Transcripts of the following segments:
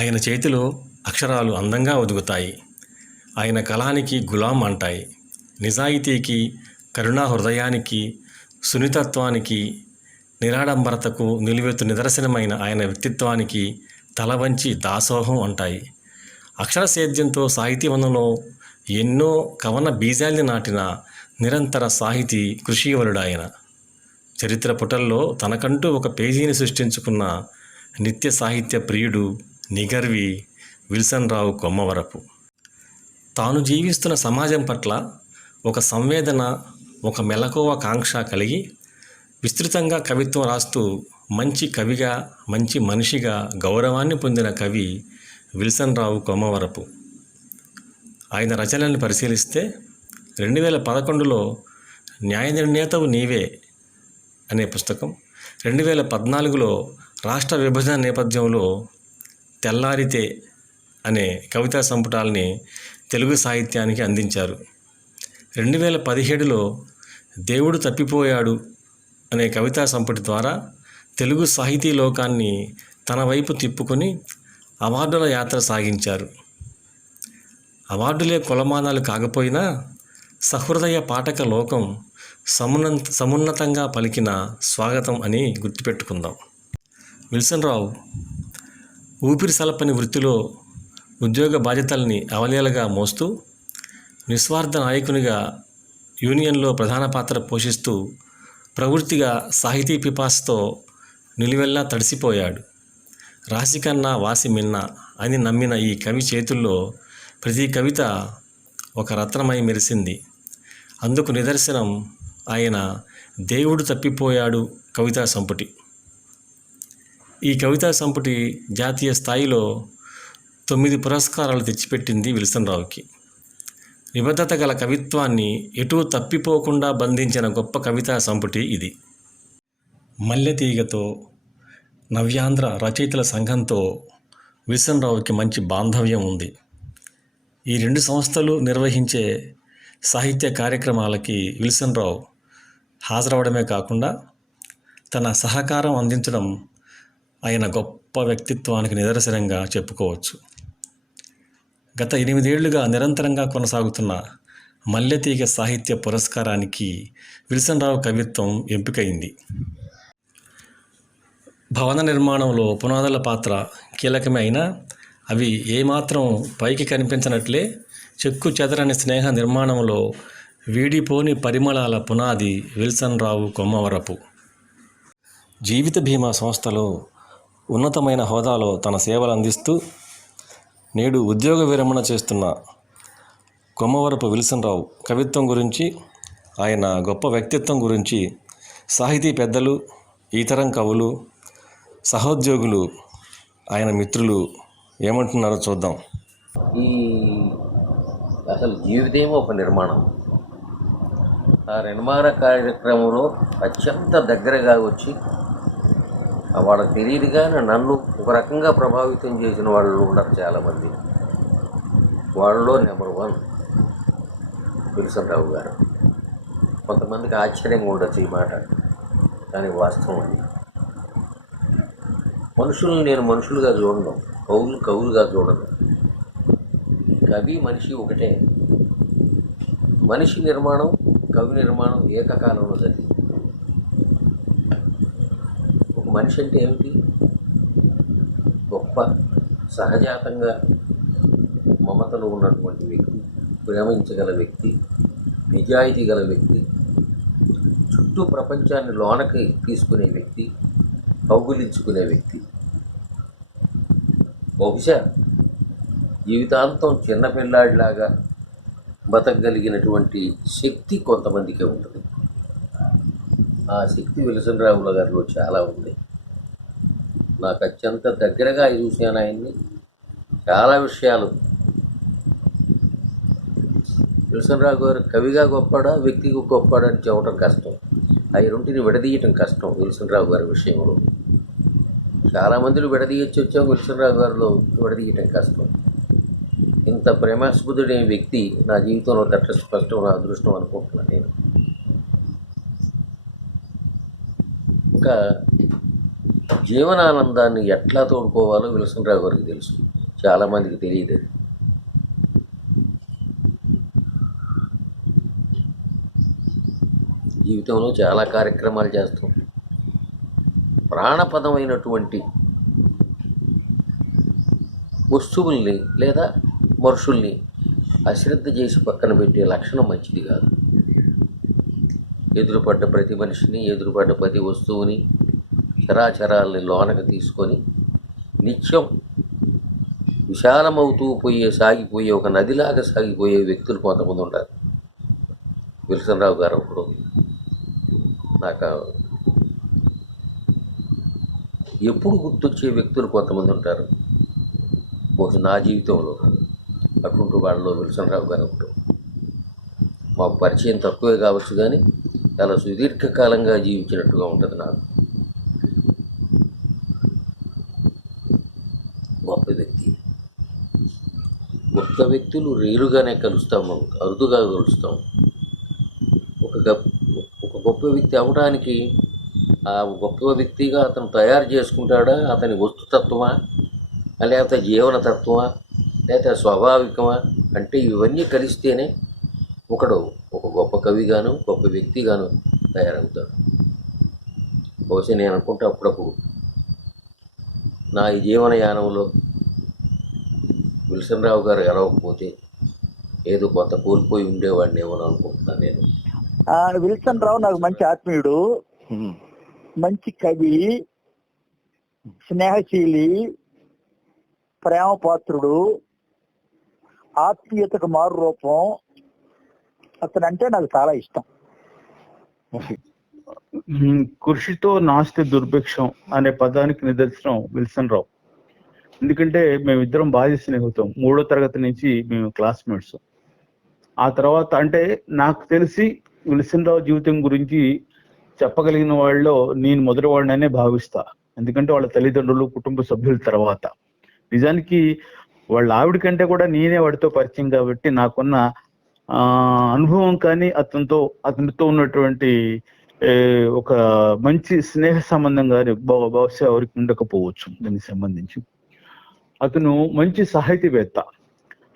ఆయన చేతిలో అక్షరాలు అందంగా ఒదుగుతాయి. ఆయన కళానికి గులాం అంటాయి. నిజాయితీకి, కరుణా హృదయానికి, సున్నితత్వానికి, నిరాడంబరతకు నిలువెత్తు నిదర్శనమైన ఆయన వ్యక్తిత్వానికి తల వంచి దాసోహం అంటాయి. అక్షర సేద్యంతో సాహితీవనంలో ఎన్నో కవన బీజాల్ని నాటిన నిరంతర సాహితీ కృషీవలుడాయన. చరిత్ర పుటల్లో తనకంటూ ఒక పేజీని సృష్టించుకున్న నిత్య సాహిత్య ప్రియుడు, నిగర్వి విల్సన్ రావు కొమ్మవరపు. తాను జీవిస్తున్న సమాజం పట్ల ఒక సంవేదన, ఒక మెలకువ కాంక్ష కలిగి విస్తృతంగా కవిత్వం రాస్తూ మంచి కవిగా, మంచి మనిషిగా గౌరవాన్ని పొందిన కవి విల్సన్ రావు కొమ్మవరపు. ఆయన రచనలను పరిశీలిస్తే 2011లో న్యాయ నిర్ణేతవు నీవే అనే పుస్తకం, 2014లో రాష్ట్ర విభజన నేపథ్యంలో తెల్లారితే అనే కవితా సంపుటాల్ని తెలుగు సాహిత్యానికి అందించారు. 2017లో దేవుడు తప్పిపోయాడు అనే కవితా సంపుటి ద్వారా తెలుగు సాహితీ లోకాన్ని తన వైపు తిప్పుకొని అవార్డుల యాత్ర సాగించారు. అవార్డులే కొలమానాలు కాకపోయినా సహృదయ పాఠక లోకం సమున్నతంగా పలికిన స్వాగతం అని గుర్తుపెట్టుకుందాం. విల్సన్ రావు ఊపిరి సలపని వృత్తిలో ఉద్యోగ బాధ్యతల్ని అవలీలగా మోస్తూ నిస్వార్థ నాయకునిగా యూనియన్లో ప్రధాన పాత్ర పోషిస్తూ ప్రవృత్తిగా సాహితీ పిపాసతో నిలువెల్లా తడిసిపోయాడు. రాశికన్నా వాసి మిన్న అని నమ్మిన ఈ కవి చేతుల్లో ప్రతి కవిత ఒక రత్నమై మెరిసింది. అందుకు నిదర్శనం ఆయన దేవుడు తప్పిపోయాడు కవితా సంపుటి. ఈ కవితా సంపుటి జాతీయ స్థాయిలో 9 పురస్కారాలు తెచ్చిపెట్టింది విల్సన్ రావుకి. నిబద్ధత గల కవిత్వాన్ని ఎటూ తప్పిపోకుండా బంధించిన గొప్ప కవితా సంపుటి ఇది. మల్లెతీగతో, నవ్యాంధ్ర రచయితల సంఘంతో విల్సన్ రావుకి మంచి బాంధవ్యం ఉంది. ఈ 2 సంస్థలు నిర్వహించే సాహిత్య కార్యక్రమాలకి విల్సన్ రావు హాజరవడమే కాకుండా తన సహకారం అందించడం ఆయన గొప్ప వ్యక్తిత్వానికి నిదర్శనంగా చెప్పుకోవచ్చు. గత 8 ఏళ్లుగా నిరంతరంగా కొనసాగుతున్న మల్లెతీగ సాహిత్య పురస్కారానికి విల్సన్ రావు కవిత్వం ఎంపికైంది. భవన నిర్మాణంలో పునాదుల పాత్ర కీలకమే అయినా అవి ఏమాత్రం పైకి కనిపించనట్లే చెక్కు చెదరని స్నేహ నిర్మాణంలో వీడిపోని పరిమళాల పునాది విల్సన్ రావు కొమ్మవరపు. జీవిత బీమా సంస్థలో ఉన్నతమైన హోదాలో తన సేవలు అందిస్తూ నేడు ఉద్యోగ విరమణ చేస్తున్న కొమ్మవరపు విల్సన్ రావు కవిత్వం గురించి, ఆయన గొప్ప వ్యక్తిత్వం గురించి సాహితీ పెద్దలు, ఈతరం కవులు, సహోద్యోగులు, ఆయన మిత్రులు ఏమంటున్నారో చూద్దాం. ఈ అసలు జీవితమే ఒక నిర్మాణం. ఆ నిర్మాణ కార్యక్రమంలో అత్యంత దగ్గరగా వచ్చి వాళ్ళకి తెలియదు కానీ నన్ను ఒక రకంగా ప్రభావితం చేసిన వాళ్ళు ఉన్నారు చాలామంది. వాళ్ళలో నెంబర్ 1 విల్సన్ రావు గారు. కొంతమందికి ఆశ్చర్యంగా ఉండొచ్చు ఈ మాట, కానీ వాస్తవం అది. మనుషుల్ని నేను మనుషులుగా చూడను, కవులుగా చూడను. కవి మనిషి ఒకటే. మనిషి నిర్మాణం, కవి నిర్మాణం ఏకకాలంలో జరిగింది. ఒక మనిషి అంటే ఏమిటి? గొప్ప సహజాతంగా మమతలు ఉన్నటువంటి వ్యక్తి, ప్రేమించగల వ్యక్తి, నిజాయితీ గల వ్యక్తి, చుట్టూ ప్రపంచాన్ని లోనకి తీసుకునే వ్యక్తి, కౌగులించుకునే వ్యక్తి. బహుశా జీవితాంతం చిన్నపిల్లాడిలాగా బతకగలిగినటువంటి శక్తి కొంతమందికే ఉంటుంది. ఆ శక్తి విల్సన్ రావు గారిలో చాలా ఉంది. నాకు అత్యంత దగ్గరగా చూశాను ఆయన్ని. చాలా విషయాలు విల్సన్ రావు గారు కవిగా గొప్పడా, వ్యక్తిగా గొప్పడా అని చెప్పడం కష్టం. ఆ రెంటిని విడదీయటం కష్టం విల్సన్ రావు గారి విషయంలో. చాలామందిని విడదీయచ్చు వచ్చాం, విల్సన్ రావు గారిలో విడదీయటం కష్టం. ఇంత ప్రేమాస్పదుడైన వ్యక్తి నా జీవితంలో తట్ట స్పష్టం, నా అదృష్టం అనుకుంటున్నాను నేను. ఇంకా జీవనానందాన్ని ఎట్లా తోడుకోవాలో విల్సన్ రావు గారికి తెలుసు. చాలామందికి తెలియదు అది. జీవితంలో చాలా కార్యక్రమాలు చేస్తాం. ప్రాణపదమైనటువంటి వస్తువుల్ని లేదా మనుషుల్ని అశ్రద్ధ చేసి పక్కన పెట్టే లక్షణం మంచిది కాదు. ఎదురుపడ్డ ప్రతి మనిషిని, ఎదురుపడ్డ ప్రతి వస్తువుని, చరాచరాల్ని లోనకు తీసుకొని నిత్యం విశాలమవుతూ సాగిపోయే ఒక నదిలాగా సాగిపోయే వ్యక్తులు కొంతమంది ఉంటారు. విల్సన్ రావు గారు ఒకడు. నాకు ఎప్పుడు గుర్తొచ్చే వ్యక్తులు కొంతమంది ఉంటారు. బహుశా నా జీవితంలో అటువంటి వాళ్ళలో విల్సన్ రావు గారు ఒకడు. మాకు పరిచయం తక్కువే కావచ్చు, కానీ చాలా సుదీర్ఘకాలంగా జీవించినట్టుగా ఉంటుంది నాకు. గొప్ప వ్యక్తి. గొప్ప వ్యక్తులు రేరుగానే కలుస్తాం, మనం అరుదుగా కలుస్తాం. ఒక గొప్ప వ్యక్తి అవడానికి ఆ గొప్ప వ్యక్తిగా అతను తయారు చేసుకుంటాడా, అతని వస్తుతత్వమా, లేకపోతే జీవనతత్వమా, లేకపోతే స్వాభావికమా అంటే ఇవన్నీ కలిస్తేనే ఒకడు ఒక గొప్ప కవిగాను గొప్ప వ్యక్తిగాను తయారవుతాడు. బహుశా నేను అనుకుంటే అప్పుడప్పుడు నా ఈ జీవనయానంలో విల్సన్ రావు గారు ఎలవకపోతే ఏదో కొంత కోల్పోయి ఉండేవాడిని ఏమో అనుకుంటున్నాను నేను. విల్సన్ రావు నాకు మంచి ఆత్మీయుడు, మంచి కవి, స్నేహశీలి, ప్రేమపాత్రుడు, ఆత్మీయతకు మారు రూపం. అతను అంటే నాకు చాలా ఇష్టం. కృషితో నాస్తి దుర్భిక్షం అనే పదానికి నిదర్శనం విల్సన్ రావు. ఎందుకంటే మేమిద్దరం బాల్య స్నేహితం. 3వ తరగతి నుంచి మేము క్లాస్మేట్స్. ఆ తర్వాత అంటే నాకు తెలిసి విల్సన్ రావు జీవితం గురించి చెప్పగలిగిన వాళ్ళలో నేను మొదటివాడిననే భావిస్తా. ఎందుకంటే వాళ్ళ తల్లిదండ్రులు, కుటుంబ సభ్యుల తర్వాత. నిజానికి వాళ్ళ ఆవిడ కంటే కూడా నేనే వాడితో పరిచయం కాబట్టి నాకున్న అనుభవం కానీ అతనితో ఉన్నటువంటి ఒక మంచి స్నేహ సంబంధం కానీ బహుశా ఎవరికి ఉండకపోవచ్చు దానికి సంబంధించి. అతను మంచి సాహితీవేత్త.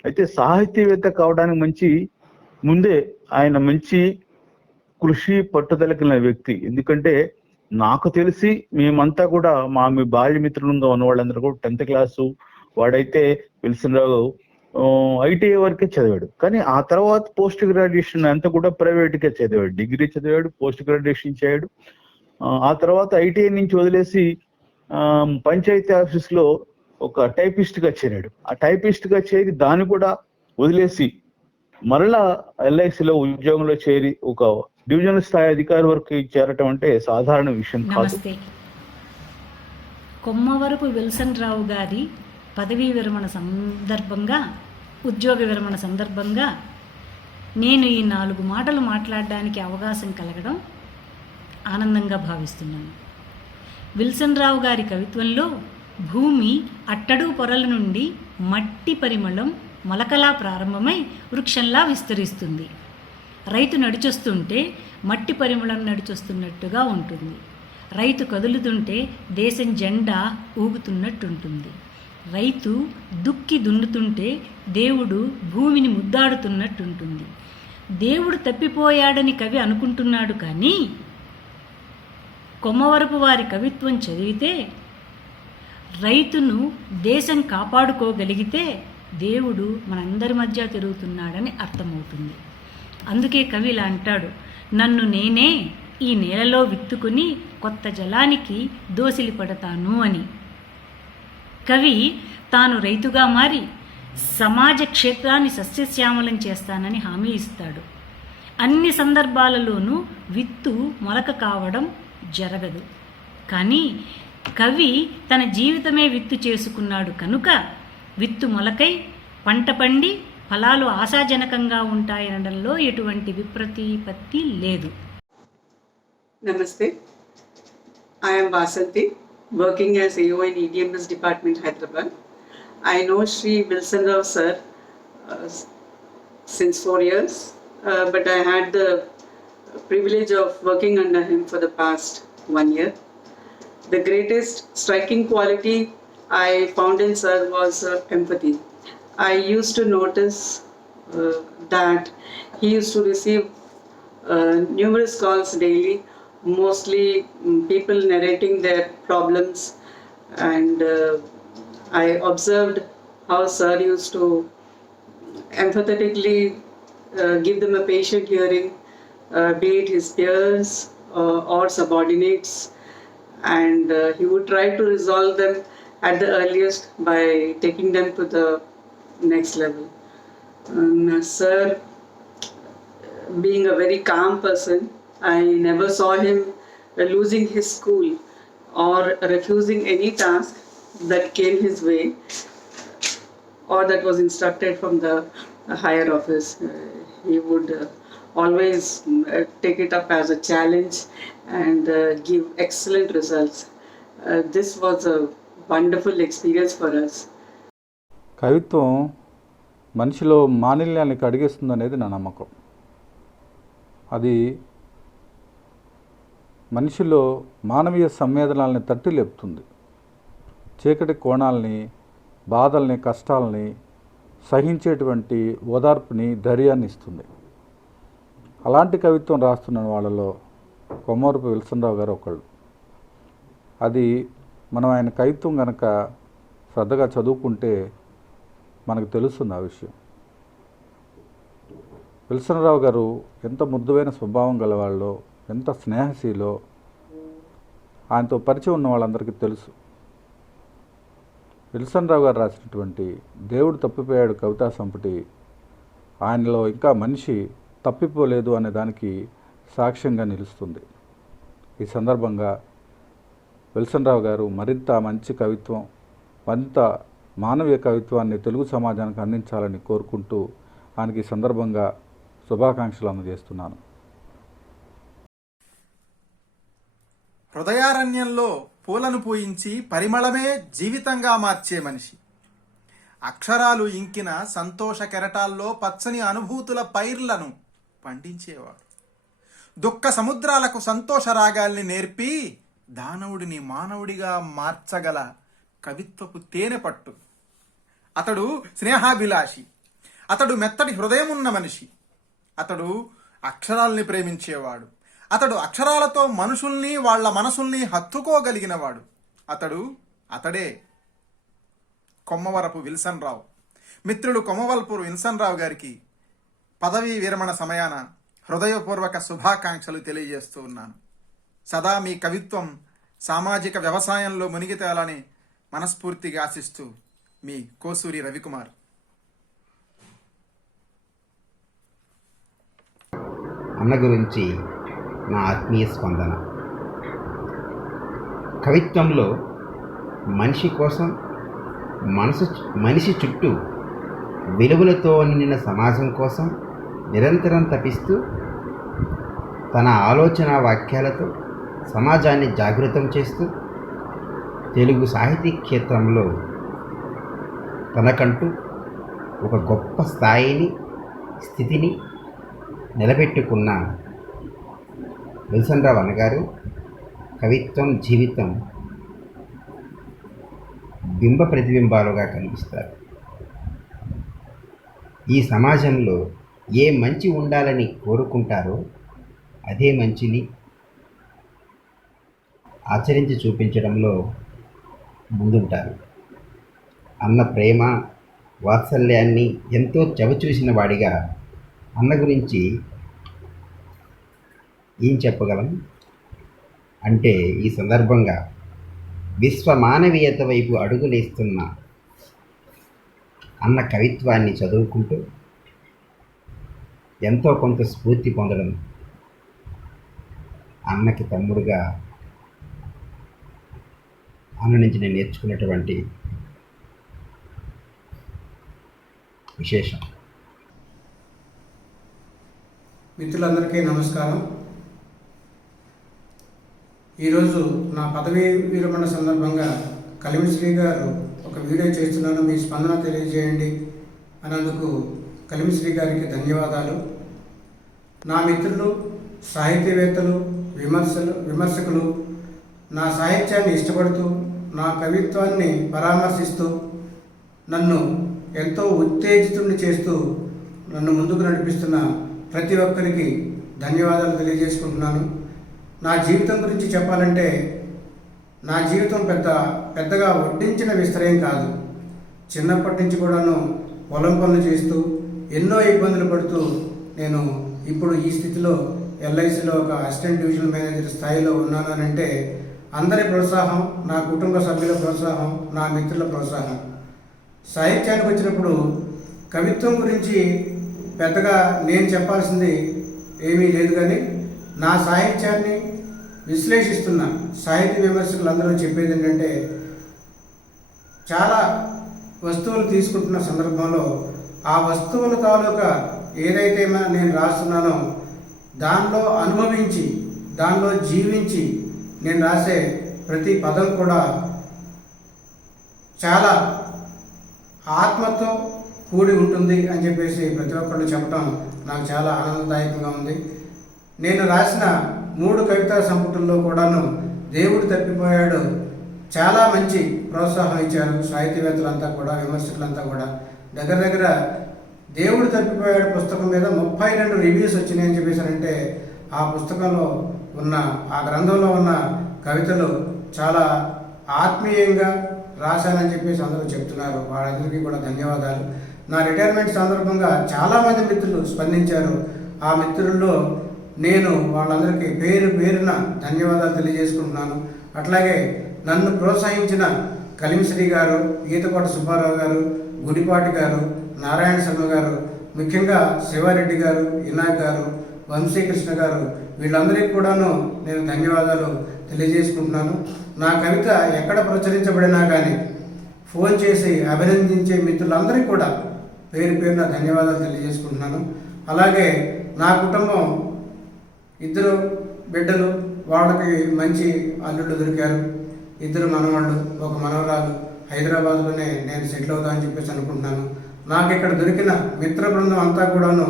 అయితే సాహితీవేత్త కావడానికి ముందే ఆయన మంచి కృషి పట్టుదల కలిగిన వ్యక్తి. ఎందుకంటే నాకు తెలిసి మేమంతా కూడా మీ బాల్య మిత్రులుగా ఉన్న వాళ్ళందరూ కూడా 10th క్లాసు వాడైతే విల్సన్ రావు ఐటీఐ వరకే చదివాడు. కానీ ఆ తర్వాత పోస్ట్ గ్రాడ్యుయేషన్ అంతా కూడా ప్రైవేట్గా చదివాడు. డిగ్రీ చదివాడు, పోస్ట్ గ్రాడ్యుయేషన్ చేయడు. ఆ తర్వాత ఐటీఐ నుంచి వదిలేసి పంచాయతీ ఆఫీస్లో ఒక టైపిస్ట్గా చేరాడు. ఆ టైపిస్ట్గా చేరి దాన్ని కూడా వదిలేసి మరలా ఎల్ఐసిలో ఉద్యోగంలో చేరి ఒక డివిజనల్ స్థాయి అధికారి వరకు చేరటం అంటే సాధారణ విషయం కాదు. నమస్తే. కొమ్మవరపు విల్సన్ రావు గారి పదవీ విరమణ సందర్భంగా, ఉద్యోగ విరమణ సందర్భంగా నేను ఈ 4 మాటలు మాట్లాడడానికి అవకాశం కలగడం ఆనందంగా భావిస్తున్నాను. విల్సన్ రావు గారి కవిత్వంలో భూమి అట్టడుగు పొరల నుండి మట్టి పరిమళం మొలకలా ప్రారంభమై వృక్షంలా విస్తరిస్తుంది. రైతు నడిచొస్తుంటే మట్టి పరిమళం నడిచొస్తున్నట్టుగా ఉంటుంది. రైతు కదులుతుంటే దేశం జెండా ఊగుతున్నట్టుంటుంది. రైతు దుక్కి దున్నుతుంటే దేవుడు భూమిని ముద్దాడుతున్నట్టుంటుంది. దేవుడు తప్పిపోయాడని కవి అనుకుంటున్నాడు, కానీ కొమ్మవరపు వారి కవిత్వం చదివితే రైతును దేశం కాపాడుకోగలిగితే దేవుడు మనందరి మధ్య తిరుగుతున్నాడని అర్థమవుతుంది. అందుకే కవి ఇలా అంటాడు, నన్ను నేనే ఈ నేలలో విత్తుకుని కొత్త జలానికి దోసిలి పడతాను అని. కవి తాను రైతుగా మారి సమాజ క్షేత్రాన్ని సస్యశ్యామలం చేస్తానని హామీ ఇస్తాడు. అన్ని సందర్భాలలోనూ విత్తు మొలక కావడం జరగదు, కానీ కవి తన జీవితమే విత్తు చేసుకున్నాడు కనుక విత్తు మొలకై పంట పండి ఫలాలు ఆశాజనకంగా ఉంటాయనడంలో ఎటువంటి విప్రతిపత్తి లేదు. Namaste. I am Vasanti, working as AO in EDMS Department, Hyderabad. I know Sri Wilson Rao sir since 4 years, but I had the privilege of working under him for the past 1 year. the greatest striking quality I found in Sir was empathy. I used to notice that he used to receive numerous calls daily, mostly people narrating their problems, and I observed how Sir used to empathetically give them a patient hearing, be it his peers or subordinates, and he would try to resolve them at the earliest by taking them to the next level. Sir, being a very calm person, I never saw him losing his cool or refusing any task that came his way or that was instructed from the higher office. He would always take it up as a challenge and give excellent results. This was a wonderful experience for us. కవిత్వం మనిషిలో మాలిన్యాన్ని కడిగేస్తుంది అనేది నా నమ్మకం. అది మనిషిలో మానవీయ సంవేదనల్ని తట్టి లేపుతుంది. చీకటి కోణాలని, బాధల్ని, కష్టాలని సహించేటువంటి ఓదార్పుని, ధైర్యాన్ని ఇస్తుంది. అలాంటి కవిత్వం రాస్తున్న వాళ్ళలో కొమ్మరపు విల్సన్ రావు గారు ఒకళ్ళు. అది మనం ఆయన కవిత్వం కనుక శ్రద్ధగా చదువుకుంటే మనకు తెలుస్తుంది ఆ విషయం. విల్సన్ రావు గారు ఎంత మృదువైన స్వభావం గలవాళ్ళో, ఎంత స్నేహశీలో ఆయనతో పరిచయం ఉన్న వాళ్ళందరికీ తెలుసు. విల్సన్ రావు గారు రాసినటువంటి దేవుడు తప్పిపోయాడు కవితా సంపుటి ఆయనలో ఇంకా మనిషి తప్పిపోలేదు అనే దానికి సాక్ష్యంగా నిలుస్తుంది. ఈ సందర్భంగా విల్సన్ రావు గారు మరింత మంచి కవిత్వం, మరింత మానవీయ కవిత్వాన్ని తెలుగు సమాజానికి అందించాలని కోరుకుంటూ ఆయనకి ఈ సందర్భంగా శుభాకాంక్షలు అందజేస్తున్నాను. హృదయారణ్యంలో పూలను పూయించి పరిమళమే జీవితంగా మార్చే మనిషి. అక్షరాలు ఇంకిన సంతోష కెరటాల్లో పచ్చని అనుభూతుల పైర్లను పండించేవాడు. దుఃఖ సముద్రాలకు సంతోష రాగాల్ని నేర్పి దానవుడిని మానవుడిగా మార్చగల కవిత్వపు తేనె పట్టు. అతడు స్నేహాభిలాషి, అతడు మెత్తటి హృదయమున్న మనిషి, అతడు అక్షరాల్ని ప్రేమించేవాడు, అతడు అక్షరాలతో మనుషుల్ని, వాళ్ల మనసుల్ని హత్తుకోగలిగినవాడు. అతడే కొమ్మవరపు విల్సన్ రావు. మిత్రుడు కొమ్మవరపు విల్సన్ రావు గారికి పదవీ విరమణ సమయాన హృదయపూర్వక శుభాకాంక్షలు తెలియజేస్తూ ఉన్నాను. సదా మీ కవిత్వం సామాజిక వ్యవసాయంలో మునిగి తేలాలని మనస్ఫూర్తిగా ఆశిస్తూ మీ కోసూరి రవికుమార్. అన్న గురించి నా ఆత్మీయ స్పందన. కవిత్వంలో మనిషి కోసం, మనిషి చుట్టూ విలువలతో నిండిన సమాజం కోసం నిరంతరం తపిస్తూ తన ఆలోచన వాక్యాలతో సమాజాన్ని జాగృతం చేస్తూ తెలుగు సాహితీ క్షేత్రంలో తనకంటూ ఒక గొప్ప స్థితిని నిలబెట్టుకున్న విల్సన్ రావు అన్నగారు కవిత్వం, జీవితం బింబ ప్రతిబింబాలుగా కనిపిస్తారు. ఈ సమాజంలో ఏ మంచి ఉండాలని కోరుకుంటారో అదే మంచిని ఆచరించి చూపించడంలో ముందుంటారు. అన్న ప్రేమ, వాత్సల్యాన్ని ఎంతో చవిచూసిన వాడిగా అన్న గురించి ఏం చెప్పగలం అంటే, ఈ సందర్భంగా విశ్వ మానవీయత వైపు అడుగులేస్తున్న అన్న కవిత్వాన్ని చదువుకుంటూ ఎంతో కొంత స్ఫూర్తి పొందడం, అన్నకి తమ్ముడుగా అన్న నుంచి నేను నేర్చుకున్నటువంటి విశేషం. మిత్రులందరికీ నమస్కారం. ఈరోజు నా పదవీ విరమణ సందర్భంగా కలిమిశ్రీ గారు ఒక వీడియో చేస్తున్నాను, మీ స్పందన తెలియజేయండి అన్నందుకు కలిమిశ్రీ గారికి ధన్యవాదాలు. నా మిత్రులు, సాహితీవేత్తలు, విమర్శకులు నా సాహిత్యాన్ని ఇష్టపడుతూ నా కవిత్వాన్ని పరామర్శిస్తూ నన్ను ఎంతో ఉత్తేజితుడిని చేస్తూ నన్ను ముందుకు నడిపిస్తున్న ప్రతి ఒక్కరికి ధన్యవాదాలు తెలియజేసుకుంటున్నాను. నా జీవితం గురించి చెప్పాలంటే నా జీవితం పెద్దగా వడ్డించిన విస్తరేం కాదు. చిన్నప్పటి నుంచి కూడాను పొలం పనులు చేస్తూ ఎన్నో ఇబ్బందులు పడుతూ నేను ఇప్పుడు ఈ స్థితిలో ఎల్ఐసిలో ఒక అసిస్టెంట్ డివిజనల్ మేనేజర్ స్థాయిలో ఉన్నానంటే అందరి ప్రోత్సాహం, నా కుటుంబ సభ్యుల ప్రోత్సాహం, నా మిత్రుల ప్రోత్సాహం. సాహిత్యానికి వచ్చినప్పుడు కవిత్వం గురించి పెద్దగా నేను చెప్పాల్సింది ఏమీ లేదు, కానీ నా సాహిత్యాన్ని విశ్లేషిస్తున్న సాహిత్య విమర్శకులు అందరూ చెప్పేది ఏంటంటే, చాలా వస్తువులు తీసుకుంటున్న సందర్భంలో ఆ వస్తువుల తాలూకా ఏదైతే నేను రాస్తున్నానో దానిలో అనుభవించి, దానిలో జీవించి నేను రాసే ప్రతి పదం కూడా చాలా ఆత్మతో కూడి ఉంటుంది అని చెప్పేసి ప్రతి ఒక్కళ్ళు చెప్పడం నాకు చాలా ఆనందదాయకంగా ఉంది. నేను రాసిన 3 కవితా సంపుటుల్లో కూడాను దేవుడు తప్పిపోయాడు చాలా మంచి ప్రోత్సాహం ఇచ్చారు సాహిత్యవేత్తలంతా కూడా, విమర్శకులంతా కూడా. దగ్గర దేవుడు తప్పిపోయాడు పుస్తకం మీద 32 రివ్యూస్ వచ్చినాయని చెప్పేసారంటే ఆ పుస్తకంలో ఉన్న, ఆ గ్రంథంలో ఉన్న కవితలు చాలా ఆత్మీయంగా రాశానని చెప్పేసి అందరూ చెప్తున్నారు. వాళ్ళందరికీ కూడా ధన్యవాదాలు. నా రిటైర్మెంట్ సందర్భంగా చాలామంది మిత్రులు స్పందించారు. ఆ మిత్రుల్లో నేను వాళ్ళందరికీ పేరున ధన్యవాదాలు తెలియజేసుకుంటున్నాను. అట్లాగే నన్ను ప్రోత్సహించిన కలిమిశ్రీ గారు, ఈతకోట సుబ్బారావు గారు, గుడిపాటి గారు, నారాయణ శర్మ గారు, ముఖ్యంగా శివారెడ్డి గారు, ఇనాక్ గారు, వంశీకృష్ణ గారు, వీళ్ళందరికీ కూడాను నేను ధన్యవాదాలు తెలియజేసుకుంటున్నాను. నా కవిత ఎక్కడ ప్రచురించబడినా కానీ ఫోన్ చేసి అభినందించే మిత్రులందరికీ కూడా పేరున ధన్యవాదాలు తెలియజేసుకుంటున్నాను. అలాగే నా కుటుంబం 2 బిడ్డలు, వాళ్ళకి మంచి అల్లుళ్ళు దొరికారు. 2 మనవాళ్ళు, 1 మనవరాలు. హైదరాబాద్లోనే నేను సెటిల్ అవుతామని చెప్పేసి అనుకుంటున్నాను. నాకు ఇక్కడ దొరికిన మిత్ర బృందం అంతా కూడాను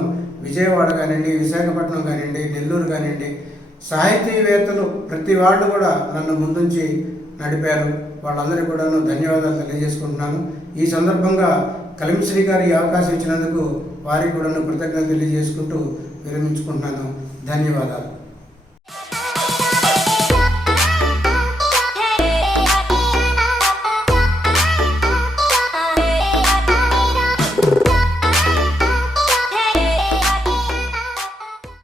విజయవాడ కానివ్వండి, విశాఖపట్నం కానివ్వండి, నెల్లూరు కానివ్వండి, సాహితీవేత్తలు ప్రతి వాళ్ళు కూడా నన్ను ముందుంచి నడిపారు. వాళ్ళందరికీ కూడాను ధన్యవాదాలు తెలియజేసుకుంటున్నాను. ఈ సందర్భంగా కలిమిశ్రీ గారు ఈ అవకాశం ఇచ్చినందుకు వారికి కూడాను కృతజ్ఞతలు తెలియజేసుకుంటూ విరమించుకుంటున్నాను. ధన్యవాదాలు.